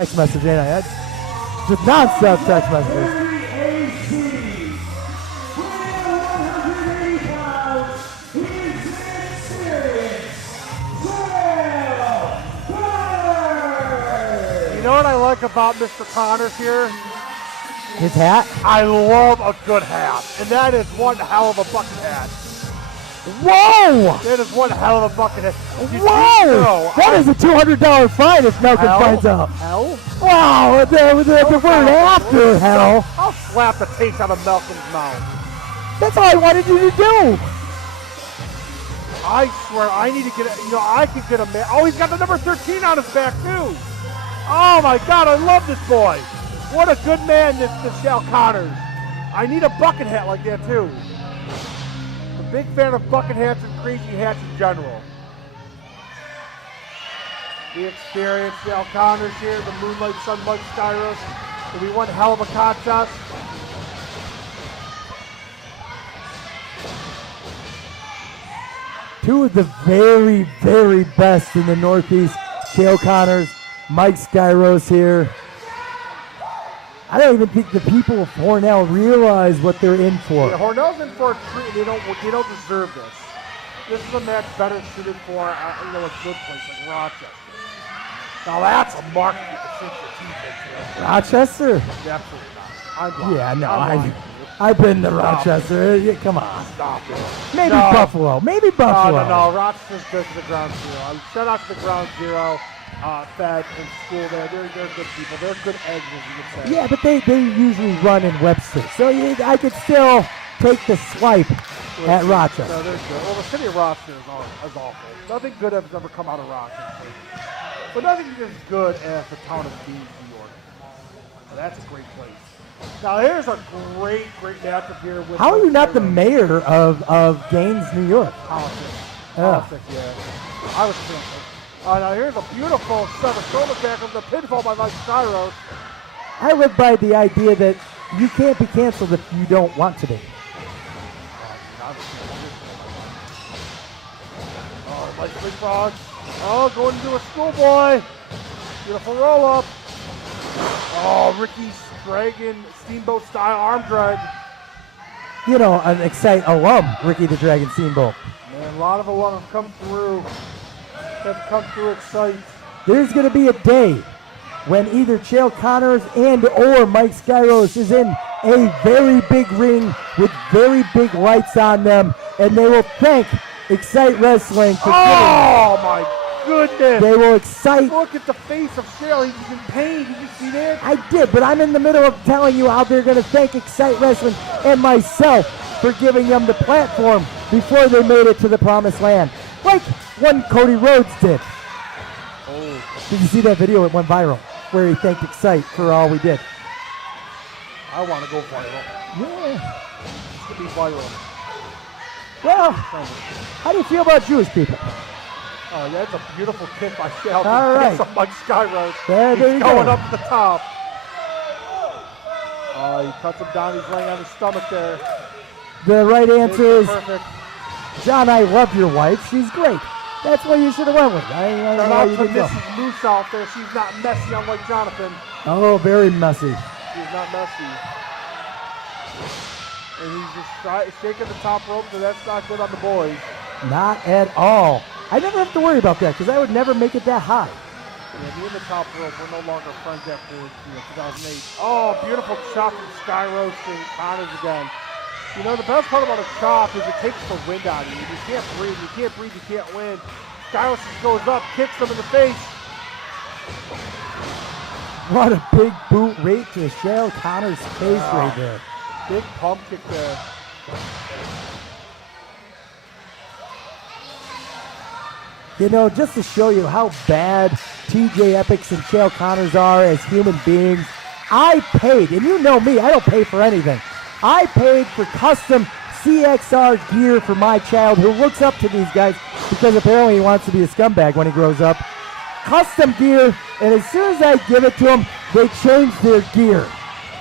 Text message, ain't I? That's just non-stop text messages. You know what I like about Mr. Connors here? His hat? I love a good hat. And that is one hell of a bucket hat. Whoa! That is one hell of a bucket hat. Whoa! That is a $200 fine if Malcolm finds out. Hell? Wow, the word after hell. I'll slap the taste out of Malcolm's mouth. That's all I wanted you to do. I swear, I need to get a, I could get a man. Oh, he's got the number 13 on his back, too. Oh, my God, I love this boy. What a good man, this Chael Connors. I need a bucket hat like that, too. I'm a big fan of bucket hats and crazy hats in general. The experience, Chael Connors here, the Moonlight Sunlight Skyros. It'll be one hell of a contest. Two of the very, very best in the Northeast. Chael Connors, Mike Skyros here. I don't even think the people of Hornell realize what they're in for. Yeah, Hornell's in for a treat. They don't deserve this. This is a match better suited for a good place like Rochester. Now that's a mark you can sink your teeth into. Rochester? Absolutely not. I'm blind. Yeah, no, I've been to Rochester. Yeah, come on. Stop it. Maybe Buffalo. Maybe Buffalo. No. Rochester's good to the ground zero. Shout out to the ground zero. Fed and school there. They're good people. They're good eggs, as you could say. Yeah, but they usually run in Webster. So I could still take the swipe at Rochester. No, they're good. Well, the city of Rochester is awful. Nothing good has ever come out of Rochester. But nothing is as good as the town of Dean, New York. Now, that's a great place. Now, here's a great matchup here. With How are you not the mayor of Gaines, New York? Politics, yeah. I was thinking. Now here's a beautiful seven shoulder tackle, the pinfall by Mike Skyros. I live by the idea that you can't be canceled if you don't want to be. Oh, Mike leapfrog. Oh, going into a schoolboy. Beautiful roll up. Oh, Ricky's Dragon Steamboat style arm drag. You know, an Xcite alum, Ricky the Dragon Steamboat. Man, a lot of alum have come through. Xcite. There's going to be a day when either Chael Connors and or Mike Skyros is in a very big ring with very big lights on them, and they will thank Xcite Wrestling for my goodness. They will excite. Look at the face of Chael. He's in pain. Did you see that? I did, but I'm in the middle of telling you how they're going to thank Xcite Wrestling and myself for giving them the platform before they made it to the promised land. Like one Cody Rhodes did. Oh. Did you see that video? It went viral where he thanked Xcite for all we did. I want to go viral. Yeah. It's going to be viral. Well, how do you feel about Jewish people? Oh, that's a beautiful kick by Chael. All right. That's a Mike Skyros. There you going go. up to the top. Oh, he cuts him down. He's laying on his stomach there. The right answer is perfect. John, I love your wife. She's great. That's what you should have went with. I Shout out to Mrs. Moose out there. She's not messy unlike Jonathan. Oh, very messy. She's not messy. And he's just shaking the top rope, so that's not good on the boys. Not at all. I never have to worry about that because I would never make it that high. Yeah, me and the top rope, we're no longer friends after 2008. Oh, beautiful chop from Skyros and Connors again. You know, the best part about a chop is it takes the wind out of you. You can't breathe, you can't win. Skyros just goes up, kicks him in the face. What a big boot right to Chael Connors' face right there. Big pump kick there. You know, just to show you how bad TJ Epics and Chael Connors are as human beings, I paid, and you know me, I don't pay for anything. I paid for custom CXR gear for my child who looks up to these guys because apparently he wants to be a scumbag when he grows up. Custom gear, and as soon as I give it to them, they change their gear.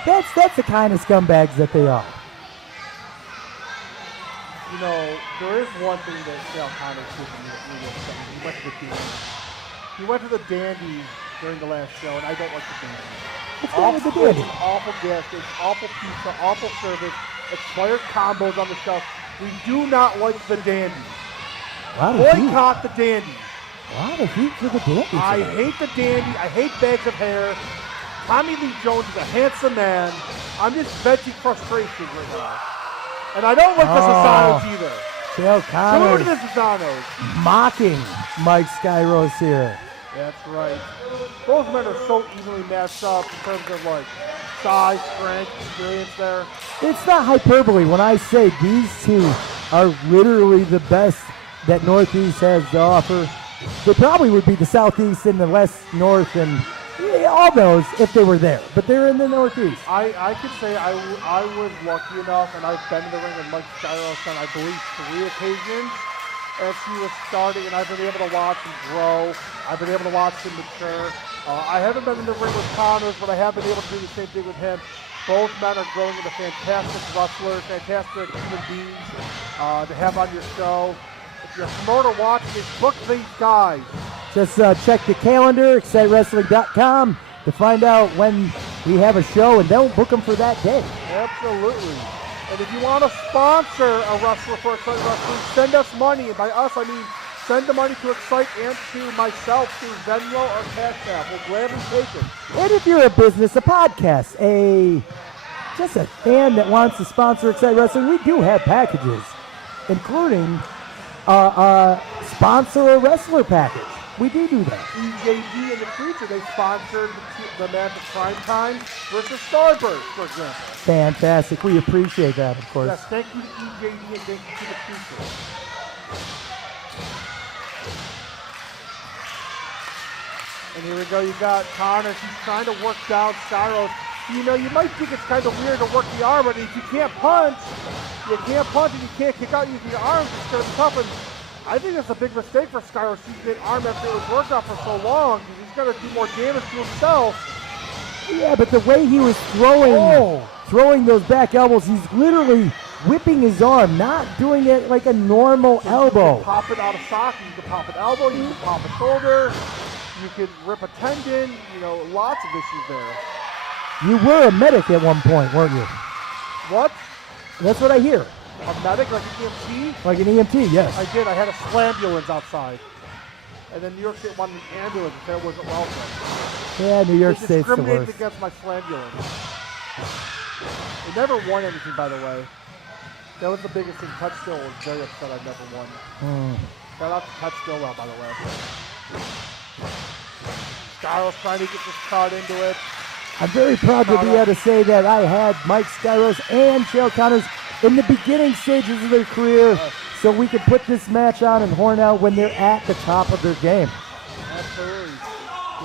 That's the kind of scumbags that they are. You know, there is one thing that Chael Connors did. He went to the Dandy. He went to the Dandy during the last show, and I don't like the dandy. What's wrong with the dandy? Awful gas station, awful pizza, awful service, expired combos on the shelf. We do not like the dandy. Boycott the dandy. A lot of heat for the dandy. I hate the dandy. I hate bags of hair. Tommy Lee Jones is a handsome man. I'm just venting frustration right now. And I don't like the Cesanos either. Chael Connors. Screw the Cesanos. Mocking Mike Skyros here. That's right. Those men are so evenly matched up in terms of like size, strength, experience there. It's not hyperbole when I say these two are literally the best that Northeast has to offer. They probably would be the Southeast and the West, North, and all those if they were there. But they're in the Northeast. I could say I was lucky enough, and I've been in the ring with Mike Skyros on, I believe, 3 occasions as he was starting, and I've been able to watch him grow. I've been able to watch him mature. I haven't been in the ring with Connors, but I have been able to do the same thing with him. Both men are growing into fantastic wrestlers, fantastic human beings to have on your show. If you're a promoter watching it, book these guys. Just check the calendar, XciteWrestling.com, to find out when we have a show, and don't book them for that day. Absolutely. And if you want to sponsor a wrestler for Xcite Wrestling, send us money. And by us, I mean send the money to Xcite and to myself through Venmo or Cash App. We'll gladly take it. And if you're a business, a podcast, just a fan that wants to sponsor Xcite Wrestling, we do have packages, including sponsor a wrestler package. We do that. EJD and the Creature, they sponsored the match at Prime Time versus Starburst, for example. Fantastic. We appreciate that, of course. Yes, thank you to EJD and thank you to the Creature. And here we go. You got Connors. He's trying to work down Skyros. You know, you might think it's kind of weird to work the arm, but if you can't punch and you can't kick out using your arms, it's going to be tough. And I think that's a big mistake for Skyros using an arm after it was worked out for so long. He's going to do more damage to himself. Yeah, but the way he was throwing those back elbows, he's literally whipping his arm, not doing it like a normal elbow. You can pop it out of socket. You can pop an elbow. You can pop a shoulder. You can rip a tendon. You know, lots of issues there. You were a medic at one point, weren't you? What? That's what I hear. A medic, like an EMT? Like an EMT, yes. I did. I had a slambulance outside. And then New York State wanted an ambulance if that wasn't welcome. Yeah, New York State's the worst. They discriminated against my slambulance. They never won anything, by the way. That was the biggest thing. Touch Still was very upset I never won. Shout out to Touch Stillwell, by the way. Skyros trying to get this crowd into it. I'm very proud to be able to say that I had Mike Skyros and Chael Connors in the beginning stages of their career, so we could put this match on in Hornell when they're at the top of their game. Absolutely.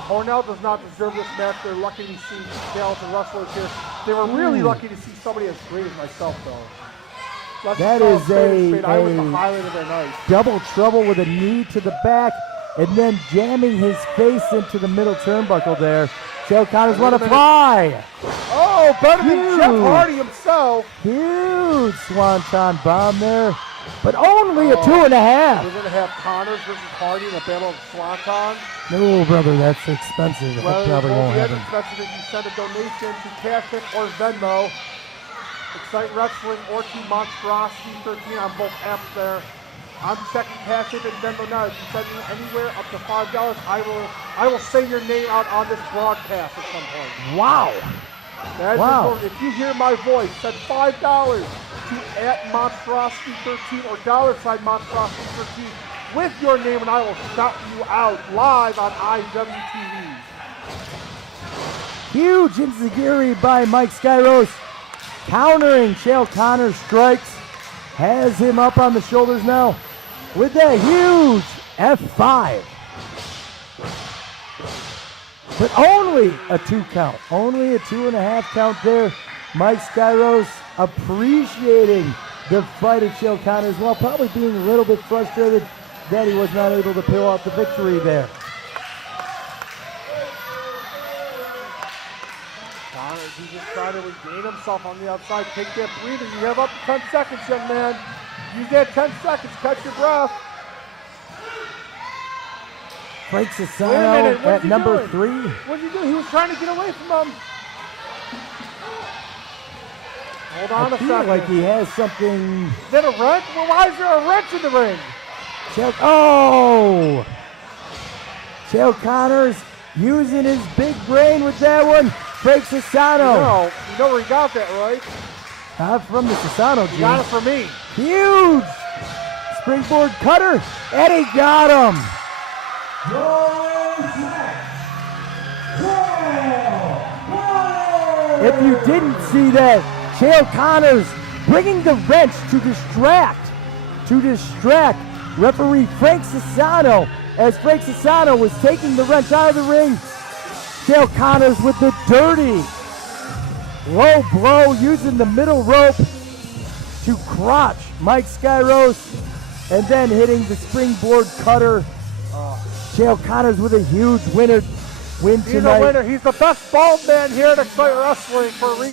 Hornell does not deserve this match. They're lucky to see talented wrestlers here. They were really lucky to see somebody as great as myself, though. That is a highlight of their night. Double trouble with a knee to the back, and then jamming his face into the middle turnbuckle there. Chael Connors want to fly. Oh, better than Jeff Hardy himself. Huge swanton bomb there, but only a 2.5. We're going to have Connors versus Hardy in a battle of swanton. No, brother, that's expensive. Well, probably won't happen. expensive if you send a donation to Cash App or Venmo. Xcite Wrestling or to Monstrosity 13 on both apps there. I'm checking Cash App and Venmo now. If you send me anywhere up to $5, I will say your name out on this broadcast at some point. Wow. That's important. If you hear my voice, send $5 to @Monstrosity13 or $Monstrosity13 with your name, and I will shout you out live on IWTV. Huge enziguri by Mike Skyros, countering Chael Connors' strikes. Has him up on the shoulders now with that huge F5. But only a 2 count. Only a 2.5 count there. Mike Skyros appreciating the fight of Chael Connors while probably being a little bit frustrated that he was not able to pull out the victory there. He's just trying to regain himself on the outside. Take that breather. You have up to 10 seconds, young man. Use that 10 seconds. Catch your breath. Frank Wait a Sassano minute, what is at he number doing? 3. What did he do? He was trying to get away from him. Hold on I a feel second. like he has something. Is that a wrench? Well, why is there a wrench in the ring? Oh! Chael Connors using his big brain with that one. Frank Sassano. You know where he got that, right? Not from the Sassano, He got it Jim. from me. Huge! Springboard cutter, and he got him. If you didn't see that, Chael Connors bringing the wrench to distract referee Frank Sassano. As Frank Sassano was taking the wrench out of the ring, Chael Connors with the dirty low blow using the middle rope to crotch Mike Skyros, and then hitting the springboard cutter. Chael Connors with a huge win He's tonight. a winner. He's the best bald man here at Xcite Wrestling for a reason.